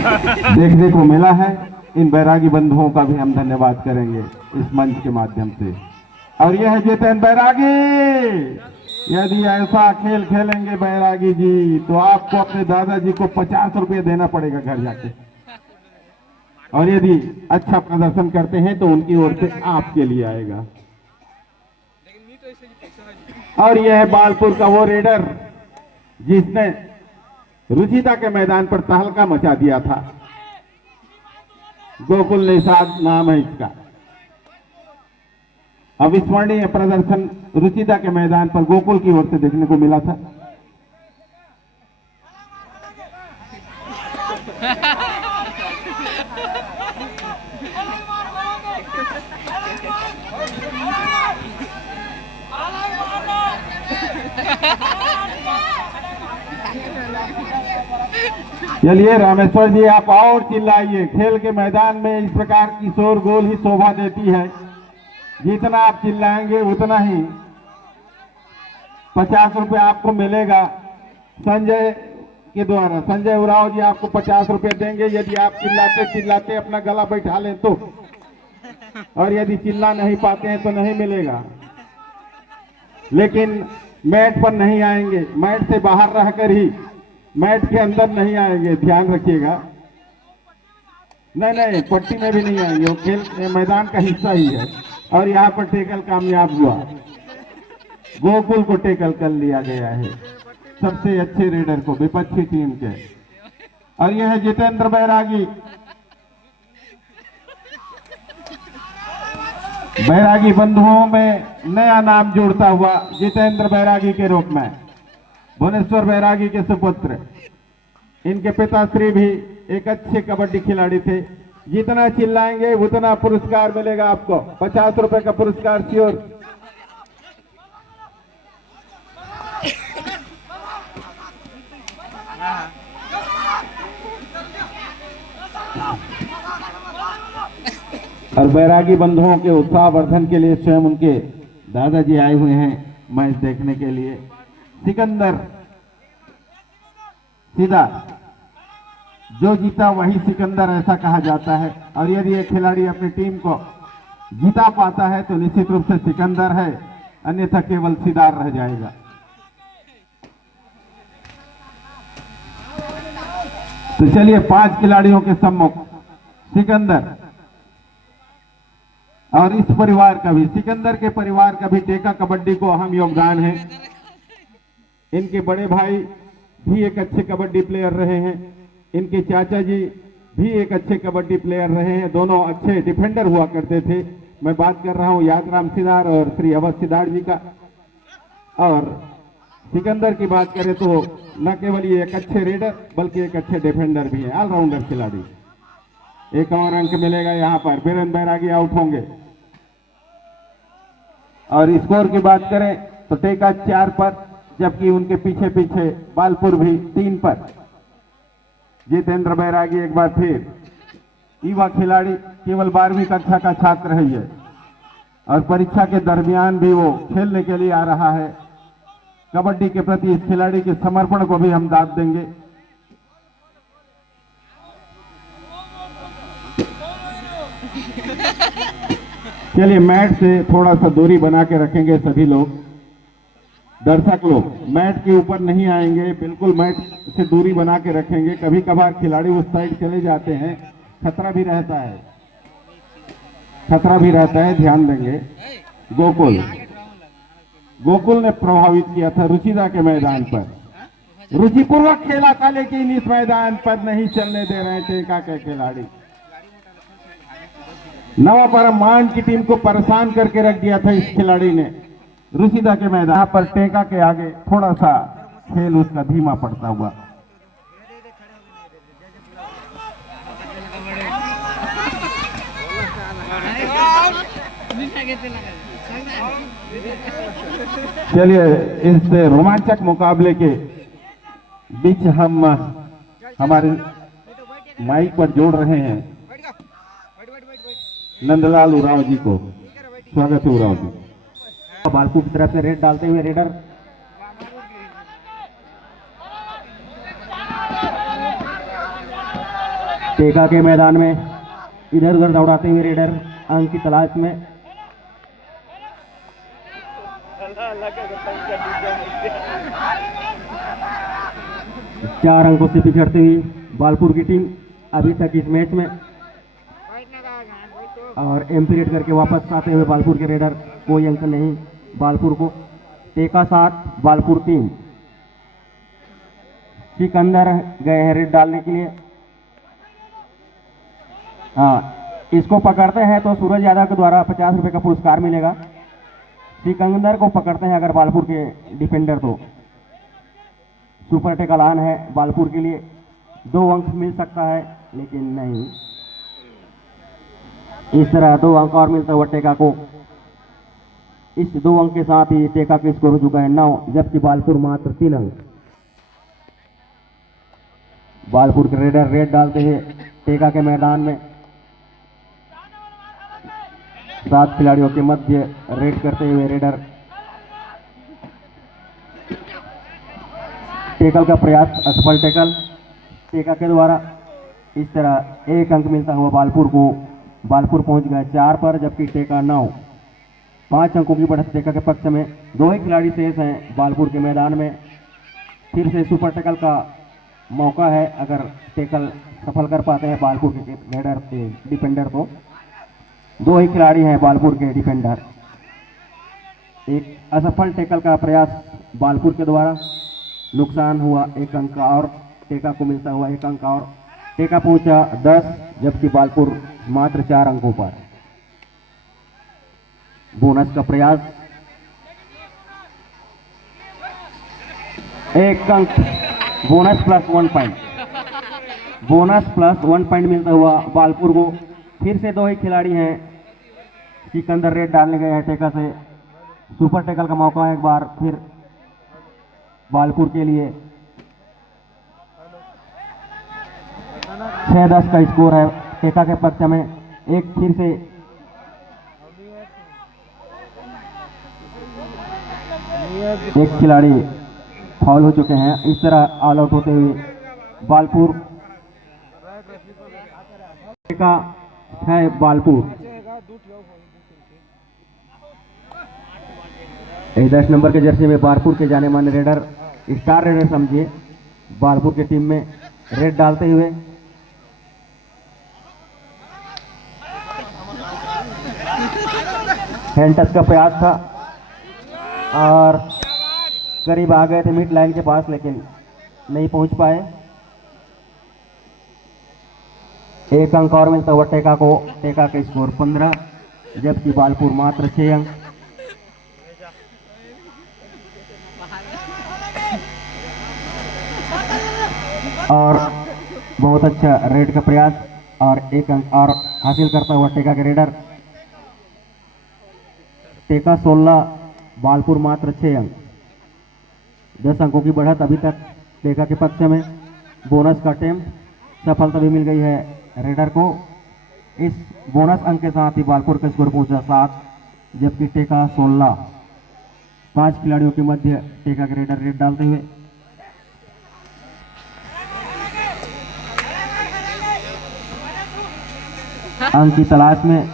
देखने को मिला है। इन बैरागी बंधुओं का भी हम धन्यवाद करेंगे इस मंच के माध्यम से। और यह है जितेंद्र बैरागी। यदि ऐसा खेल खेलेंगे बैरागी जी तो आपको अपने दादाजी को 50 रुपये देना पड़ेगा घर जाके। और यदि अच्छा प्रदर्शन करते हैं तो उनकी ओर से आपके लिए आएगा। और यह है बालपुर का वो रेडर जिसने रुचिता के मैदान पर तहलका मचा दिया था। गोकुल निषाद नाम है इसका। अविस्मरणीय प्रदर्शन रुचिता के मैदान पर गोकुल की ओर से देखने को मिला था। चलिए रामेश्वर जी आप और चिल्लाइए। खेल के मैदान में इस प्रकार की शोरगुल ही शोभा देती है। जितना आप चिल्लाएंगे उतना ही 50 रुपये आपको मिलेगा संजय के द्वारा। संजय उराव जी आपको 50 रुपये देंगे यदि आप चिल्लाते चिल्लाते अपना गला बैठा लें तो। और यदि चिल्ला नहीं पाते हैं तो नहीं मिलेगा। लेकिन मैट पर नहीं आएंगे, मैट से बाहर रहकर ही, मैट के अंदर नहीं आएंगे, ध्यान रखिएगा। नहीं नहीं पट्टी में भी नहीं आएंगे, वो खेल मैदान का हिस्सा ही है। और यहाँ पर टेकल कामयाब हुआ। गोकुल को टेकल कर लिया गया है सबसे अच्छे रेडर को विपक्षी टीम के। और यह है जितेंद्र बैरागी। बैरागी बंधुओं में नया नाम जोड़ता हुआ जितेंद्र बैरागी के रूप में भुवनेश्वर बैरागी के सुपुत्र। इनके पिताश्री भी एक अच्छे कबड्डी खिलाड़ी थे। जितना चिल्लाएंगे उतना पुरस्कार मिलेगा आपको। 50 रुपए का पुरस्कार श्योर। और बैरागी बंधुओं के उत्साहवर्धन के लिए स्वयं उनके दादाजी आए हुए हैं मैच देखने के लिए। सिकंदर सीधा, जो जीता वही सिकंदर ऐसा कहा जाता है। और यदि एक खिलाड़ी अपनी टीम को जीता पाता है तो निश्चित रूप से सिकंदर है, अन्यथा केवल सिदार रह जाएगा। तो चलिए 5 खिलाड़ियों के सम्मुख सिकंदर और इस परिवार का भी, सिकंदर के परिवार का भी टेका कबड्डी को अहम योगदान है। इनके बड़े भाई भी एक अच्छे कबड्डी प्लेयर रहे हैं। इनके चाचा जी भी एक अच्छे कबड्डी प्लेयर रहे हैं। दोनों अच्छे डिफेंडर हुआ करते थे। मैं बात कर रहा हूं यादराम सिदार और श्री अवध सिदार जी का। और सिकंदर की बात करें तो न केवल ये एक अच्छे रेडर बल्कि एक अच्छे डिफेंडर भी है, ऑलराउंडर खिलाड़ी। एक और अंक मिलेगा यहाँ पर। बीरेंद्र बैरागी आउट होंगे। और स्कोर की बात करें तो टेका 4 पर, जबकि उनके पीछे पीछे बालपुर भी 3 पर। जितेंद्र बैरागी एक बार फिर युवा खिलाड़ी, केवल 12वीं कक्षा का छात्र है ये, और परीक्षा के दरमियान भी वो खेलने के लिए आ रहा है। कबड्डी के प्रति इस खिलाड़ी के समर्पण को भी हम दाद देंगे। चलिए मैट से थोड़ा सा दूरी बना के रखेंगे सभी लोग। दर्शक लोग मैट के ऊपर नहीं आएंगे, बिल्कुल मैट से दूरी बना के रखेंगे। कभी कभार खिलाड़ी उस साइड चले जाते हैं, खतरा भी रहता है, खतरा भी रहता है, ध्यान देंगे। गोकुल ने प्रभावित किया था रुचिता के मैदान पर, रुचिपूर्वक खेला था, लेकिन इस मैदान पर नहीं चलने दे रहे टेका के खिलाड़ी। नवापरम मान की टीम को परेशान करके रख दिया था इस खिलाड़ी ने रुचिता के मैदान पर। टेका के आगे थोड़ा सा खेल उसका धीमा पड़ता हुआ। चलिए इस रोमांचक मुकाबले के बीच हम हमारे माइक पर जोड़ रहे हैं नंदलाल उराव जी को। स्वागत है उराव जी। बालपुर की तरफ से रेड डालते हुए रेडर टेका के मैदान में इधर उधर दौड़ाते हुए रेडर अंक की तलाश में। चार अंकों से पिछड़ती हुई बालपुर की टीम अभी तक इस मैच में, और एम्पीरेट करके वापस आते हुए बालपुर के रेडर कोई अंक नहीं बालपुर को। टेका 7 बालपुर 3। सिकंदर गए हैं रेड डालने के लिए। हाँ, इसको पकड़ते हैं तो सूरज यादव के द्वारा 50 रुपए का पुरस्कार मिलेगा। सिकंदर को पकड़ते हैं अगर बालपुर के डिफेंडर तो सुपर टेकल ऑन है बालपुर के लिए। 2 अंक मिल सकता है लेकिन नहीं, इस तरह 2 अंक और मिलता हुआ टेका को। इस 2 अंक के साथ ही टेका का स्कोर हो चुका है 9, जबकि बालपुर मात्र 3 अंक। बालपुर के रेडर रेड डालते हैं टेका के मैदान में। 7 खिलाड़ियों के मध्य रेड करते हुए रेडर। टेकल का प्रयास असफल टेकल टेका के द्वारा। इस तरह 1 अंक मिलता हुआ बालपुर को। बालपुर पहुंच गया 4 पर, जबकि टेका 9। 5 अंकों की बढ़त टेका के पक्ष में। 2 ही खिलाड़ी शेष हैं बालपुर के मैदान में। फिर से सुपर टेकल का मौका है अगर टेकल सफल कर पाते हैं बालपुर के रेडर के डिफेंडर तो। 2 ही खिलाड़ी हैं बालपुर के डिफेंडर। एक असफल टेकल का प्रयास बालपुर के द्वारा, नुकसान हुआ 1 अंक का और टेका को मिलता हुआ 1 अंक और। टेका पहुंचा 10, जबकि बालपुर मात्र 4 अंकों पर। बोनस का प्रयास, 1 अंक, bonus plus 1 point. Bonus plus 1 point मिलता हुआ बालपुर को। फिर से 2 ही खिलाड़ी हैं। सिकंदर रेड डालने गए हैं टेका से। सुपर टेकल का मौका है एक बार फिर बालपुर के लिए। 6-10 का स्कोर है टेका के पक्ष में। एक फिर से एक खिलाड़ी फाउल हो चुके हैं। इस तरह ऑल आउट होते हुए बालपुर टेका है बालपुर। 10 नंबर के जर्सी में बालपुर के जाने माने रेडर, स्टार रेडर समझिए, बालपुर की टीम में रेड डालते हुए। हैंड टच का प्रयास था और करीब आ गए थे मिड लाइन के पास, लेकिन नहीं पहुंच पाए। 1 अंक और मिलता हुआ टेका को। टेका का स्कोर 15, जबकि बालपुर मात्र 6 अंक। और बहुत अच्छा रेड का प्रयास और 1 अंक और हासिल करता हुआ टेका के रेडर। टेका 16, बालपुर मात्र 6 अंक। 10 अंकों की बढ़त अभी तक टेका के पक्ष में। बोनस का अटेम्प्ट सफलता भी मिल गई है रेडर को। इस बोनस अंक के साथ ही बालपुर का स्कोर पहुंचा 7, जबकि टेका 16। 5 खिलाड़ियों के मध्य टेका के रेडर रेड डालते हुए। अंक की तलाश में।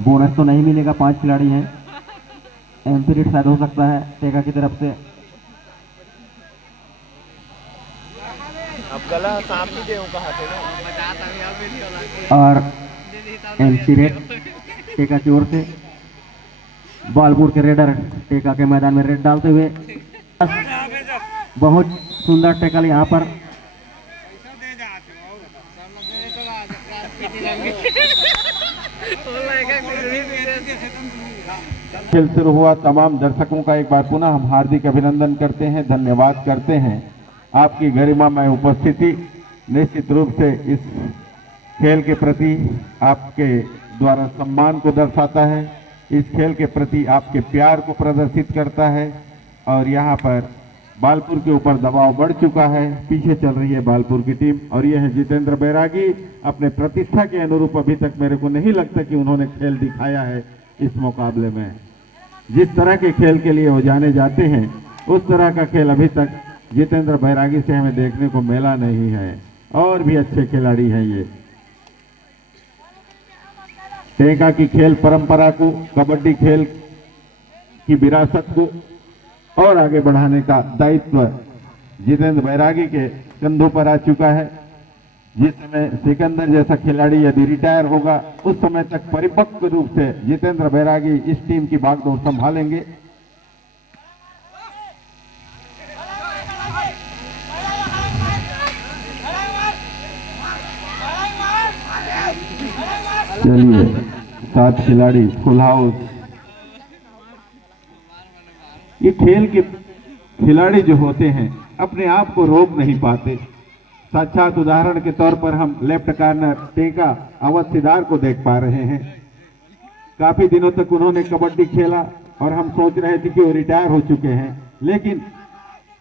बोनस तो नहीं मिलेगा, 5 खिलाड़ी हैं। एम्पीरेट शायद हो सकता है टेका की तरफ से। अब गला सांप नहीं दे कहा थे ना। और एम्पीरेट टेका की ओर से। बालपुर के रेडर टेका के मैदान में रेड डालते हुए। बहुत सुंदर टेकल यहाँ पर। खेल शुरू हुआ, तमाम दर्शकों का एक बार पुनः हम हार्दिक अभिनंदन करते हैं, धन्यवाद करते हैं। आपकी गरिमामय उपस्थिति निश्चित रूप से इस खेल के प्रति आपके द्वारा सम्मान को दर्शाता है, इस खेल के प्रति आपके प्यार को प्रदर्शित करता है। और यहाँ पर बालपुर के ऊपर दबाव बढ़ चुका है, पीछे चल रही है बालपुर की टीम। और यह है जितेंद्र बैरागी, अपने प्रतिष्ठा के अनुरूप अभी तक मेरे को नहीं लगता कि उन्होंने खेल दिखाया है इस मुकाबले में। जिस तरह के खेल के लिए वो जाने जाते हैं, उस तरह का खेल अभी तक जितेंद्र बैरागी से हमें देखने को मिला नहीं है। और भी अच्छे खिलाड़ी हैं ये। टेका की खेल परंपरा को, कबड्डी खेल की विरासत को और आगे बढ़ाने का दायित्व जितेंद्र बैरागी के कंधों पर आ चुका है। जिस समय सिकंदर जैसा खिलाड़ी यदि रिटायर होगा, उस समय तक परिपक्व रूप से जितेंद्र बैरागी इस टीम की बागडोर संभालेंगे। चलिए 7 खिलाड़ी फुल हाउस। ये खेल के खिलाड़ी जो होते हैं अपने आप को रोक नहीं पाते। साक्षात उदाहरण के तौर पर हम लेफ्ट कार्नर टेका अवध सिदार को देख पा रहे हैं। काफी दिनों तक उन्होंने कबड्डी खेला और हम सोच रहे थे कि वो रिटायर हो चुके हैं, लेकिन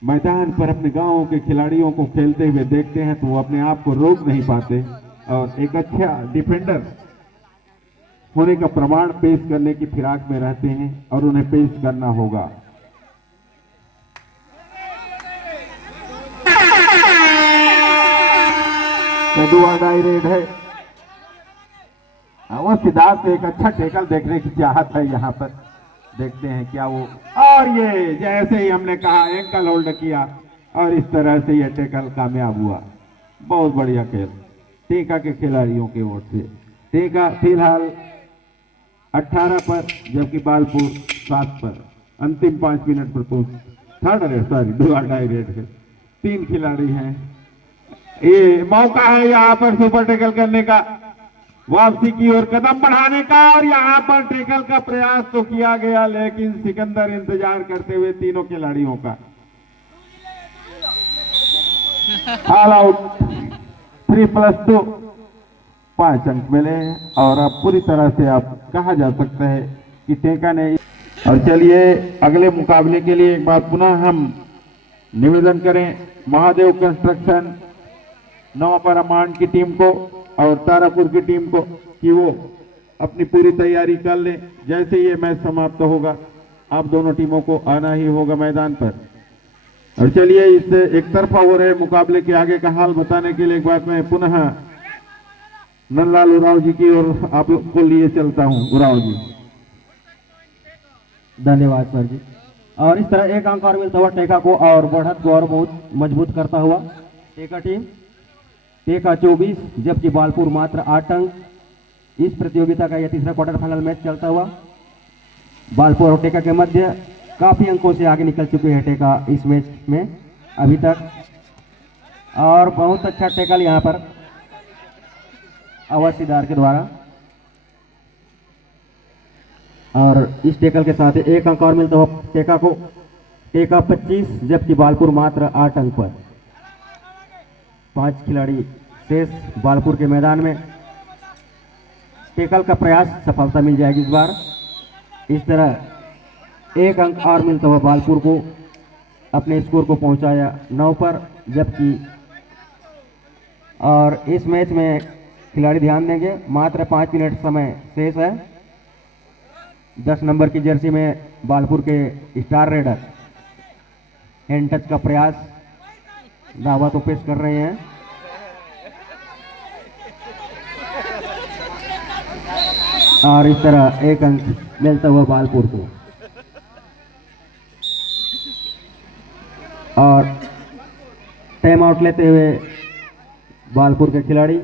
मैदान पर अपने गांवों के खिलाड़ियों को खेलते हुए देखते हैं तो वो अपने आप को रोक नहीं पाते और एक अच्छा डिफेंडर होने का प्रमाण पेश करने की फिराक में रहते हैं और उन्हें पेश करना होगा। रेड है। वो सिद्धार्थ एक अच्छा टेकल देखने की चाहत है यहाँ पर, देखते हैं क्या वो, और ये जैसे ही हमने कहा एंकल होल्ड किया और इस तरह से ये टेकल कामयाब हुआ। बहुत बढ़िया खेल टेका के खिलाड़ियों की ओर से। टेका फिलहाल 18 पर जबकि बालपुर 7 पर। अंतिम 5 मिनट पर पहुंच third raid, sorry 2 die raid है। 3 खिलाड़ी हैं। ये मौका है यहाँ पर सुपर टेकल करने का, वापसी की ओर कदम बढ़ाने का, और यहाँ पर टेकल का प्रयास तो किया गया लेकिन सिकंदर इंतजार करते हुए तीनों खिलाड़ियों का। ऑल आउट 3+2 5 अंक मिले और अब पूरी तरह से अब कहा जा सकता है कि टेका ने। और चलिए अगले मुकाबले के लिए एक बार पुनः हम निवेदन करें महादेव कंस्ट्रक्शन नवापरामांड की टीम को और तारापुर की टीम को कि वो अपनी पूरी तैयारी कर लें। जैसे ये मैच समाप्त होगा आप दोनों टीमों को आना ही होगा मैदान पर। और चलिए इस एक तरफा हो रहे मुकाबले के आगे का हाल बताने के लिए एक बार मैं पुनः नंदलाल उराव जी की ओर आप लोग को लिए चलता हूं। उराव जी धन्यवाद सर जी। और इस तरह एक अंक और मिलता हुआ टेका को और बढ़त को और बहुत मजबूत करता हुआ टेका टीम। टेका 24 जबकि बालपुर मात्र 8 अंक। इस प्रतियोगिता का यह तीसरा क्वार्टर फाइनल मैच चलता हुआ बालपुर और टेका के मध्य काफी अंकों से आगे निकल चुके हैं टेका इस मैच में अभी तक। और बहुत अच्छा टेकल यहाँ पर अवध सिदार के द्वारा, और इस टेकल के साथ एक अंक और मिलता हुआ टेका को। टेका 25 जबकि बालपुर मात्र 8 अंक पर। 5 खिलाड़ी शेष बालपुर के मैदान में। टेकल का प्रयास सफलता मिल जाएगी इस बार। इस तरह एक अंक और मिलता हुआ बालपुर को अपने स्कोर को पहुंचाया 9 पर जबकि। और इस मैच में खिलाड़ी ध्यान देंगे मात्र 5 मिनट समय शेष है। 10 नंबर की जर्सी में बालपुर के स्टार रेडर हैंड टच का प्रयास दावा तो पेश कर रहे हैं। और इस तरह एक अंक मिलता हुआ बालपुर को। और टाइम आउट लेते हुए बालपुर के खिलाड़ी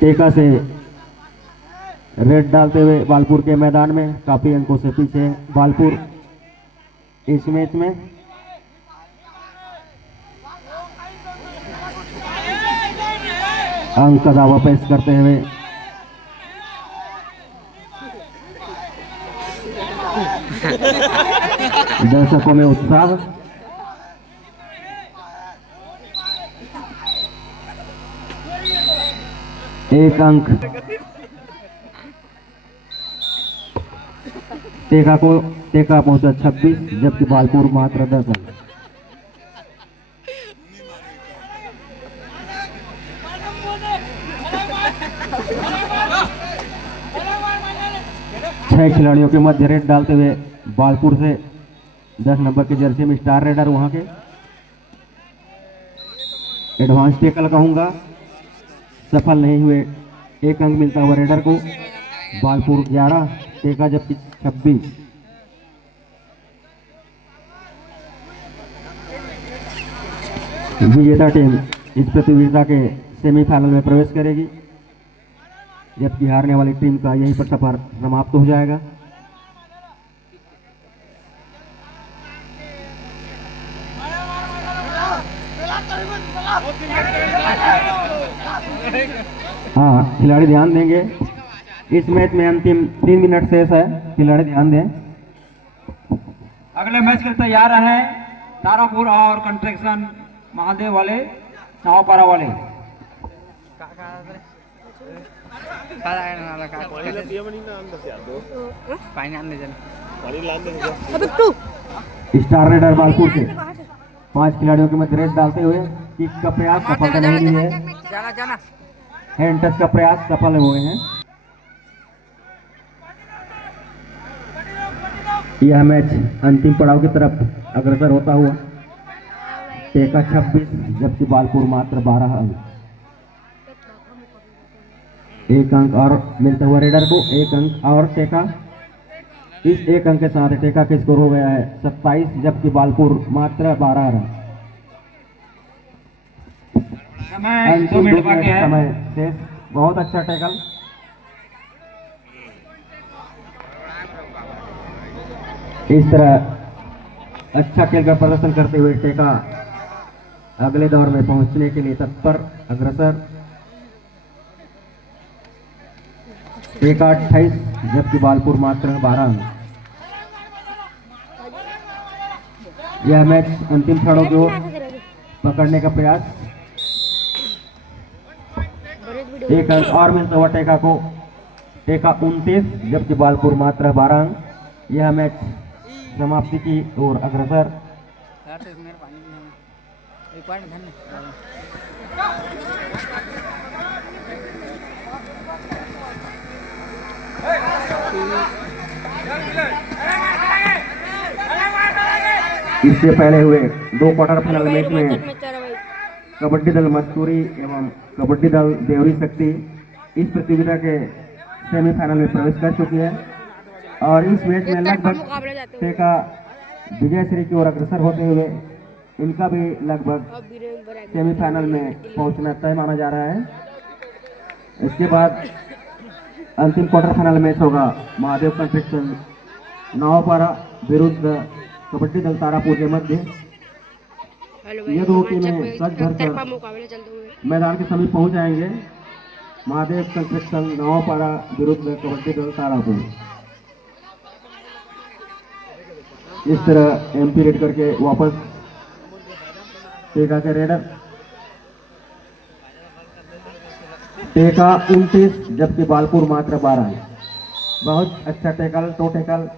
टेका से रेड डालते हुए बालपुर के मैदान में काफी अंकों से पीछे बालपुर इस मैच में। अंक का दावा पेश करते हुए दर्शकों में उत्साह। एक अंक टेका पहुंचा 26 जबकि बालपुर मात्र 10 अंक। छह खिलाड़ियों के मध्य रेड डालते हुए बालपुर से 10 नंबर के जर्सी में स्टार रेडर वहां के। एडवांस टेकल कहूंगा सफल नहीं हुए। एक अंक मिलता हुआ रेडर को। बालपुर 11 टेका जबकि 26। विजेता टीम इस प्रतियोगिता के सेमीफाइनल में प्रवेश करेगी, जबकि हारने वाली टीम का यहीं पर सफर समाप्त हो जाएगा। हाँ, खिलाड़ी ध्यान देंगे, इस मैच में अंतिम 3 मिनट शेष है, खिलाड़ी ध्यान दें। अगले मैच के लिए तैयार हैं तारापुर और कंस्ट्रक्शन महादेव वाले, नावपारा वाले। स्टार रेडर बालपुर के 5 खिलाड़ियों के मध्य रेड डालते हुए किक का प्रयास सफल नहीं है। हैंड टच का प्रयास सफल हुए हैं। यह मैच अंतिम पड़ाव की तरफ अग्रसर होता हुआ। टेका 26 जबकि बालपुर मात्र 12 अंक। एक अंक और मिलता हुआ रेडर को, एक अंक और टेका। इस एक अंक के साथ टेका का स्कोर हो गया है 27 जबकि बालपुर मात्र 12 रन। अंतिम 2 मिनट समय शेष। बहुत अच्छा टैकल। इस तरह अच्छा खेल का प्रदर्शन करते हुए टेका अगले दौर में पहुंचने के लिए तत्पर अग्रसर। टेका 28 जबकि बालपुर मात्र 12 अंक। यह मैच अंतिम क्षणों की ओर पकड़ने का प्रयास। एक अंक और मिलता हुआ टेका को। टेका 29 जबकि बालपुर मात्र 12 अंक। यह मैच समाप्ति की ओर अग्रसर। इससे पहले हुए 2 क्वार्टर फाइनल मैच में कबड्डी दल मस्तूरी एवं कबड्डी दल देवरी शक्ति इस प्रतियोगिता के सेमीफाइनल में प्रवेश कर चुकी है और इस मैच में लगभग टेका विजय श्री की ओर अग्रसर होते हुए इनका भी लगभग सेमीफाइनल में पहुंचना तय माना जा रहा है। इसके बाद अंतिम क्वार्टर फाइनल मैच होगा महादेव कंस्ट्रक्शन नावपारा विरुद्ध कबड्डी दल तारापुर के मध्य। ये 2 टीमें सच भरकर मैदान के समीप पहुंच जाएंगे। महादेव कंस्ट्रक्शन नावपारा विरुद्ध कबड्डी दल तारापुर। इस तरह एमपी रेड करके वापस टेका के रेडर। टेका 29 जबकि बालपुर मात्र 12 है। बहुत अच्छा टैकल, टो टैकल।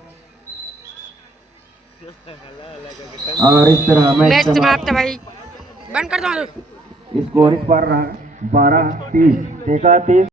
और इस तरह मैच समाप्त। भाई बंद कर दो। स्कोर इस बार रहा 12-30। टेका 30।